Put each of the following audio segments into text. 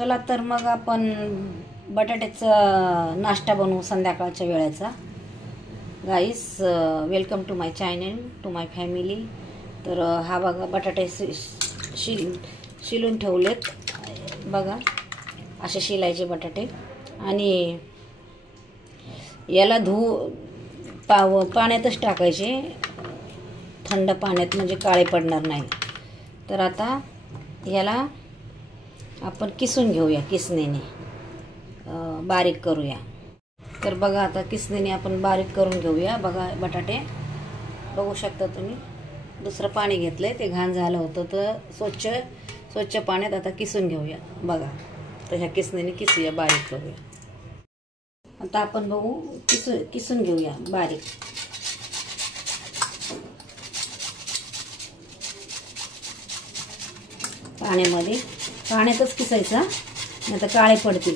चला तर मग आपण बटाट्याचा नाश्ता बनवू संध्याकाळच्या वेळेचा. Guys, welcome to my channel, to my family. तर हा बघा बटाटे शिलून ठेवलेत बघा, असे शिलायचे बटाटे. आणि याला पाण्यातच टाकायचे, थंड पाण्यात, म्हणजे काळे पडणार नाही. तर आता याला आपण किसून घेऊया, किसणीने बारीक करूया. तर बघा आता किसणीने आपण बारीक करून घेऊया. बघा बटाटे बघू शकता तुम्ही. दुसरं पाणी घेतलंय, ते घाण झालं होतं, तर स्वच्छ पाण्यात आता किसून घेऊया. बघा, तर ह्या किसणीने किसूया, बारीक करूया. आता आपण बघू किसून घेऊया बारीक. पाण्यातच किसायचा, नाही तर काळे पडतील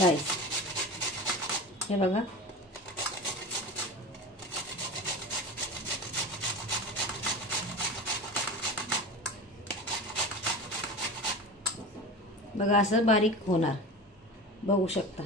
गाईस. हे बघा, बघा असं बारीक होणार, बघू शकता.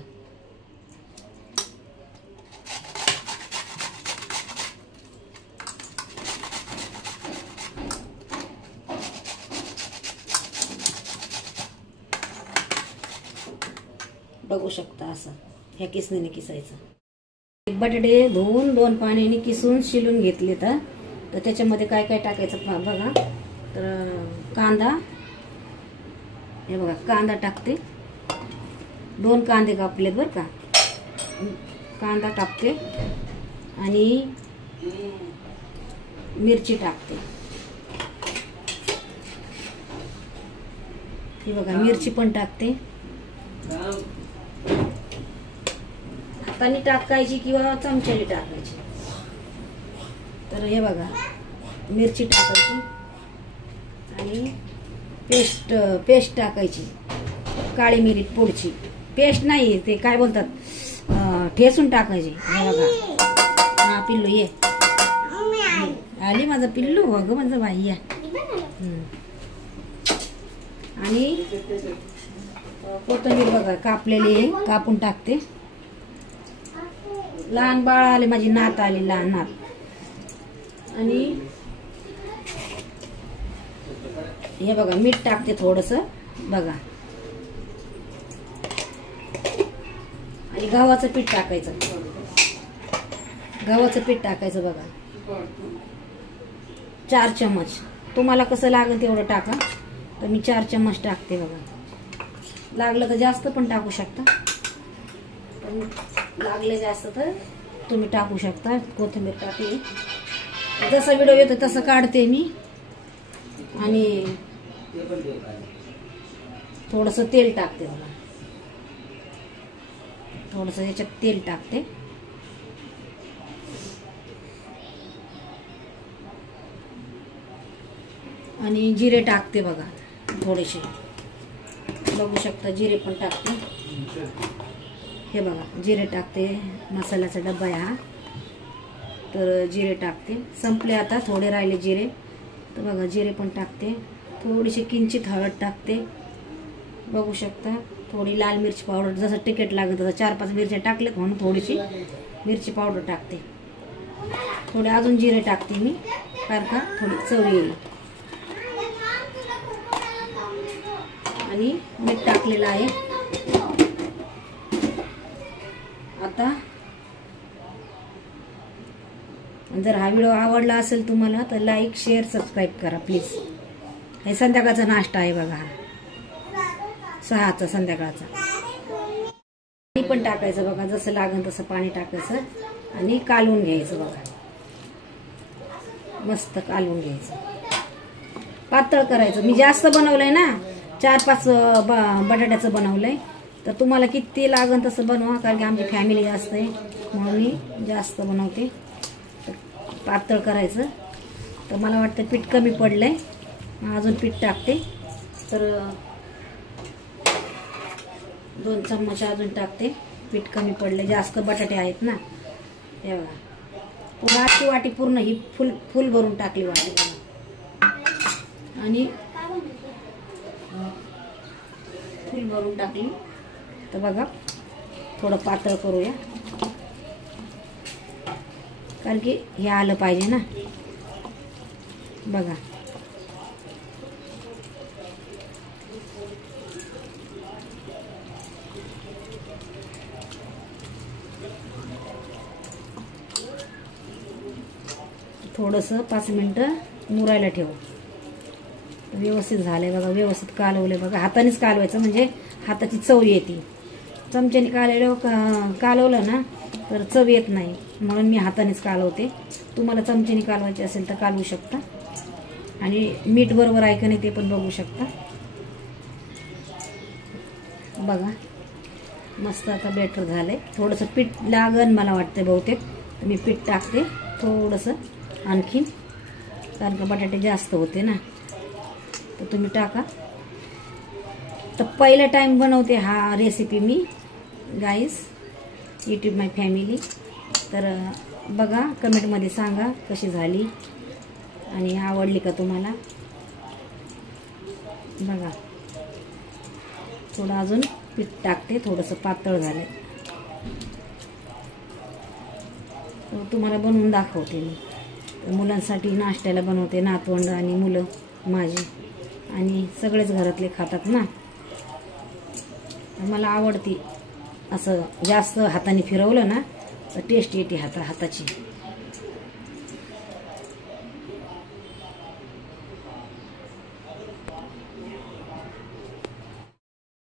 बघू शकता असं ह्या किसणीने किसायचं. बटाटे धुवून 2 पाण्याने किसून शिलून घेतले. तर त्याच्यामध्ये काय काय टाकायचं बघा. तर कांदा, हे बघा कांदा टाकते, 2 कांदे कापलेत बरं का. कांदा टाकते आणि मिरची टाकते. हे बघा मिरची पण टाकते. हाताने टाकायची किंवा चमच्याने टाकायची. तर हे बघा मिरची टाकायची आणि पेस्ट टाकायची, काळी मिरी पुडची. पेस्ट नाही, ते काय बोलतात, ठेसून टाकायची. हे बघा, हा पिल्लू ये, आली माझं पिल्लू, अगं माझं बाई या. आणि कोथिंबीर बघा कापलेली, कापून टाकते. लहान बाळ आले, माझी नात आली, लहान नात. आणि हे बघा मीठ टाकते थोडस बघा. आणि गव्हाचं पीठ टाकायचं, गव्हाचं पीठ टाकायचं बघा, 4 चम्मच. तुम्हाला कसं लागेल तेवढं टाका. तर मी 4 चम्मच टाकते बघा. लागलं तर जास्त पण टाकू शकता, पण लागले जास्त तर तुम्ही टाकू शकता. कोथिंबीर टाकली, जसा व्हिडिओ येतो तसं काढते मी. आणि थोडस तेल टाकते बघा, थोडस याच्यात तेल टाकते. आणि जिरे टाकते बघा थोडेसे, बघू शकता जिरे पण टाकते. हे बघा जिरे टाकते, मसाल्याचा डब्बा आहे हा. तर जिरे टाकते, संपले आता, थोडे राहिले जिरे. तर बघा जिरे पण टाकते. थोडीशी किंचित हळद टाकते, बघू शकता. थोडी लाल मिरची पावडर, जसं तिखट लागत तसं 4-5 मिरच्या टाकलेत म्हणून थोडीशी मिरची पावडर टाकते. थोडे अजून जिरे टाकते मी, कारण का थोडी चव येईल. आणि मीठ टाकलेलं आहे. आता जर हा व्हिडिओ आवडला असेल तुम्हाला, तर लाईक, शेअर, सबस्क्राईब करा प्लीज. हे संध्याकाळचा नाश्ता आहे बघा, 6चा संध्याकाळचा. पाणी पण टाकायचं बघा, जसं लागेल तसं पाणी टाकायचं आणि कालवून घ्यायचं बघा. मस्त कालवून घ्यायचं, पातळ करायचं. मी जास्त बनवलंय ना, 4-5 बटाट्याचं बनवलंय. तर तुम्हाला किती लागेल तसं बनवा, कारण की आमची फॅमिली जास्त आहे म्हणून मी जास्त बनवते. पातळ करायचं. तर मला वाटतं पीठ कमी पडलंय, अजून पीठ टाकते. तर 2 चम्मच अजून टाकते. पीठ कमी पडले, जास्त बटाटे आहेत ना. हे बघा, पुन्हा वाटी पूर्ण ही फुल भरून टाकली वाटी. आणि फुल भरून टाकली. तर बघा थोडं पातळ करूया, कारण की हे आलं पाहिजे ना. बघा थोडंसं 5 मिनटं मुरायला ठेवू. व्यवस्थित झालंय बघा, व्यवस्थित कालवलंय बघा. हातानेच कालवायचं म्हणजे हाताची चव येते. चमच्याने कालवलं ना तर चव येत नाही, म्हणून मी हातानेच कालवते. तुम्हाला चमच्याने कालवायचे असेल तर कालवू शकता. आणि मीठ बरोबर आहे का नाही ते पण बघू शकता. बघा मस्त आता बेटर झालंय. थोडंसं पीठ लागन मला वाटतं बहुतेक, मी पीठ टाकते थोडंसं आणखीन, कारण का बटाटे जास्त होते ना. तर तुम्ही टाका. तर पहिला टाइम बनवते हा रेसिपी मी गाईस, यूट्यूब माय फॅमिली. तर बघा कमेंटमध्ये सांगा कशी झाली आणि आवडली का तुम्हाला. बघा थोडं अजून पीठ टाकते, थोडंसं पातळ झालंय. तुम्हाला बनवून दाखवते मी. मुलांसाठी नाश्त्याला बनवते, नातवंड आणि मुलं माझी आणि सगळेच घरातले खातात ना. मला आवडती असं जास्त हाताने फिरवलं ना तर टेस्ट येते हाताची.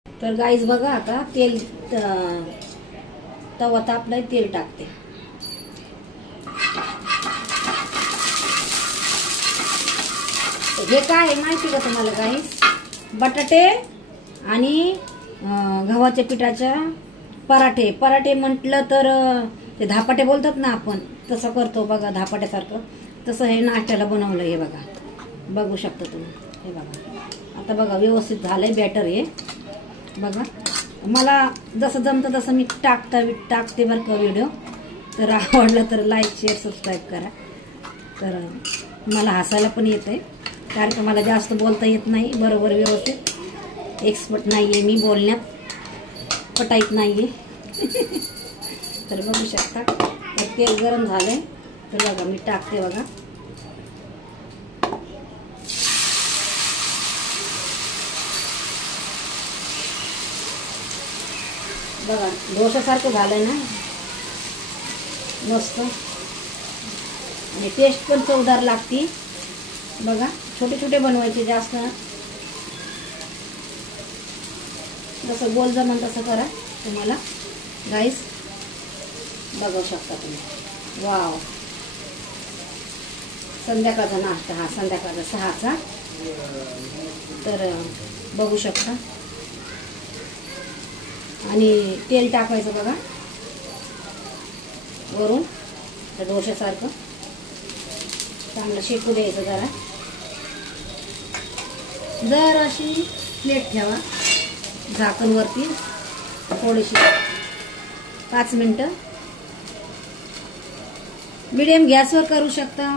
तर गाईस बघा आता तेल, तवा तापलाय, तेल टाकते. हे काय आहे माहिती का तुम्हाला गाईस, बटाटे आणि गव्हाच्या पिठाच्या पराठे म्हटलं तर ते धापाटे बोलतात ना आपण, तसं करतो बघा धापाट्यासारखं. तसं हे नाश्त्याला बनवलं. हे बघा, बघू शकता तुम्ही. हे बघा आता बघा व्यवस्थित झालंय बॅटर हे. बघा मला जसं जमतं तसं मी टाकते बरं का व्हिडिओ. तर आवडलं तर लाईक शेअर सबस्क्राईब करा. तर मला हसायला पण येतंय, कारण का मला जास्त बोलता येत नाही बरोबर व्यवस्थित. एक्सपर्ट नाहीये मी बोलण्यात, पटाईत नाहीये. तर बघू शकता. तर तेल गरम झालंय. तर बघा मी टाकते बघा. बघा डोशासारखं झालंय ना मस्त, आणि टेस्ट पण चवदार लागती. बघा छोटे छोटे बनवायचे, जास्त जसं गोल जमन तसं करा तुम्हाला गाईस. बघू शकता तुम्ही. वाव, संध्याकाळचा नाश्ता हा, संध्याकाळचा 6चा. तर बघू शकता. आणि तेल टाकायचं बघा वरून, तर डोशासारखं चांगलं शेकू द्यायचं. जरा अशी प्लेट ठेवा झाकण वरती, थोडीशी 5 मिनटं. मिडियम गॅसवर करू शकता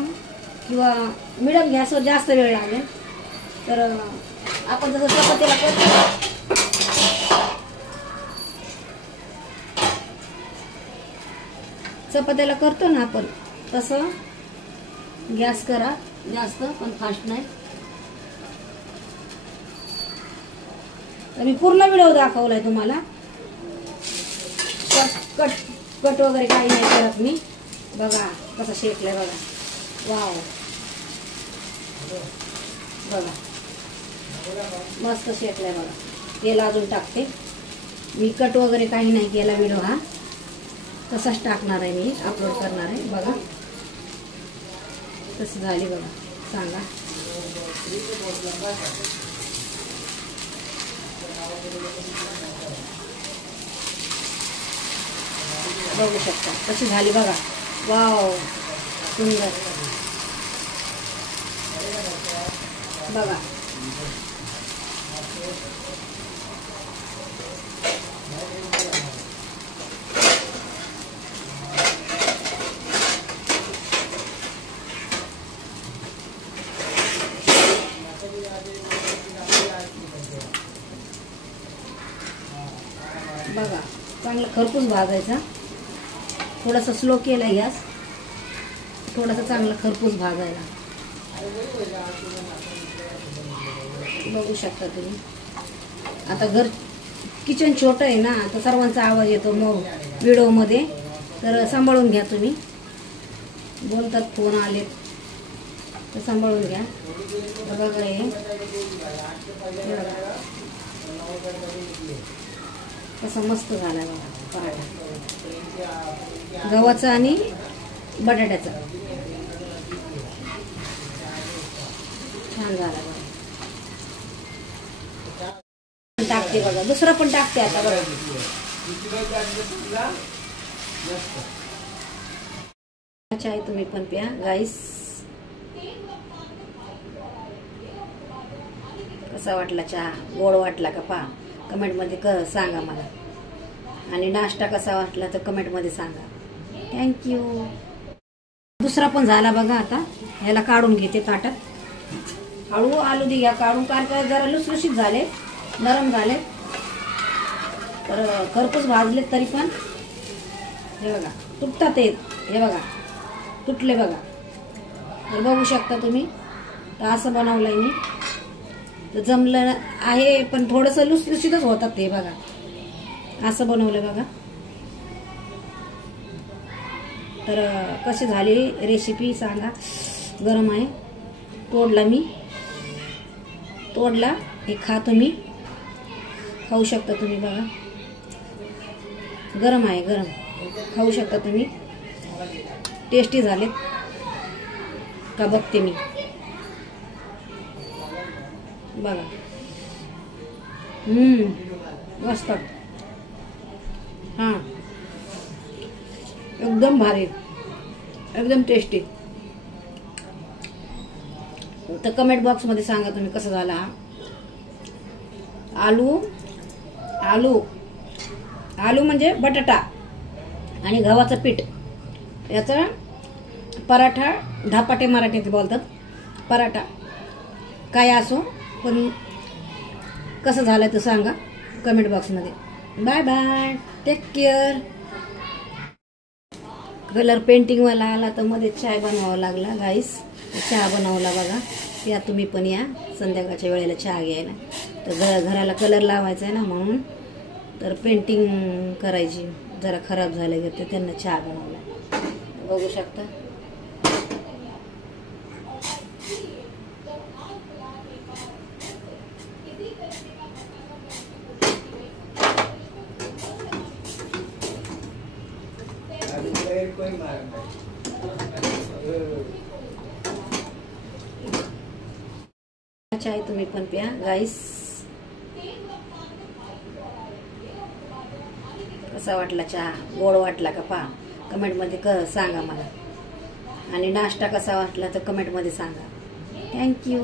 किंवा मिडियम गॅसवर जास्त वेळ लागेल. तर आपण जसं चपातीला करतो, चपात्याला करतो ना आपण, तसं गॅस करा जास्त, पण फास्ट नाही. तर मी पूर्ण व्हिडिओ दाखवलाय तुम्हाला. कट वगैरे काही नाही करत मी. बघा कसं शेकलंय बघा. वाव, बघा मस्त शेकलंय बघा. तेल अजून टाकते मी. कट वगैरे काही नाही केला व्हिडिओ हा, तसाच टाकणार आहे मी, अपलोड करणार आहे. बघा कशी झाली बघा, सांगा. बघू शकता कशी झाली बघा. वाव, सुंदर बघा. बघा चांगला खरपूस भाजायचा. थोडासा स्लो केला गॅस, थोडासा चांगला खरपूस भाजायला. बघू शकता तुम्ही. आता किचन छोटं आहे ना, तर सर्वांचा आवाज येतो मग व्हिडिओमध्ये, तर सांभाळून घ्या तुम्ही. बोलतात फोन आले तर सांभाळून घ्या. बघा हे कसा मस्त झाला बघा पराठा, गव्हाचा आणि बटाट्याचा. छान झाला बघा. टाकते बघा, दुसरा पण टाकते आता बघा. चाय तुम्ही पण प्या गाईस. कसा वाटला चहा, गोड वाटला का पहा कमेंटमध्ये सांगा मला. आणि नाश्ता कसा वाटला तर कमेंटमध्ये सांगा. थँक्यू. दुसरा पण झाला बघा. आता ह्याला काढून घेते ताटात. हळू आलू दे घ्या काढून, कारण का जरा लुसलुशीत झाले, नरम झाले, तर खरपूस भाजले तरी पण हे बघा तुटतात. हे बघा तुटले बघा. तर बघू शकता तुम्ही. तर असं बनवलंय मी. तर जमलं आहे पण थोडंसं लुसलुशीतच होतात ते बघा. असं बनवलं बघा. तर कशी झाली रेसिपी सांगा. गरम आहे, तोडला हे खा तुम्ही, खाऊ शकता तुम्ही बघा. गरम आहे, गरम खाऊ शकता तुम्ही. टेस्टी झालेत का बघते मी. बघा मस्त. हां एकदम भारी, एकदम टेस्टी. तर कमेंट बॉक्स मध्ये सांगा तुम्ही कसा झाला. आलू म्हणजे बटाटा आणि गव्हाचं पीठ याचा पराठा, धापाटे मराठीत बोलतात पराठा. काय असो पण कसं झालं तर सांगा कमेंट बॉक्समध्ये. Bye bye, take care. Colour पेंटिंगवाला आला तर मध्ये चाय बनवावा लागला गाईस. चहा बनवला बघा. या तुम्ही पण या संध्याकाळच्या वेळेला चहा घ्यायला. तर घराला कलर लावायचा आहे ना, म्हणून तर पेंटिंग करायची. जरा खराब झाले तर त्यांना चहा बनवला. बघू शकता. चाय तुम्ही पण प्या गाईस. कसा वाटला चहा, गोड वाटला का पहा कमेंटमध्ये सांगा मला. आणि नाश्ता कसा वाटला तर कमेंटमध्ये सांगा. थँक्यू.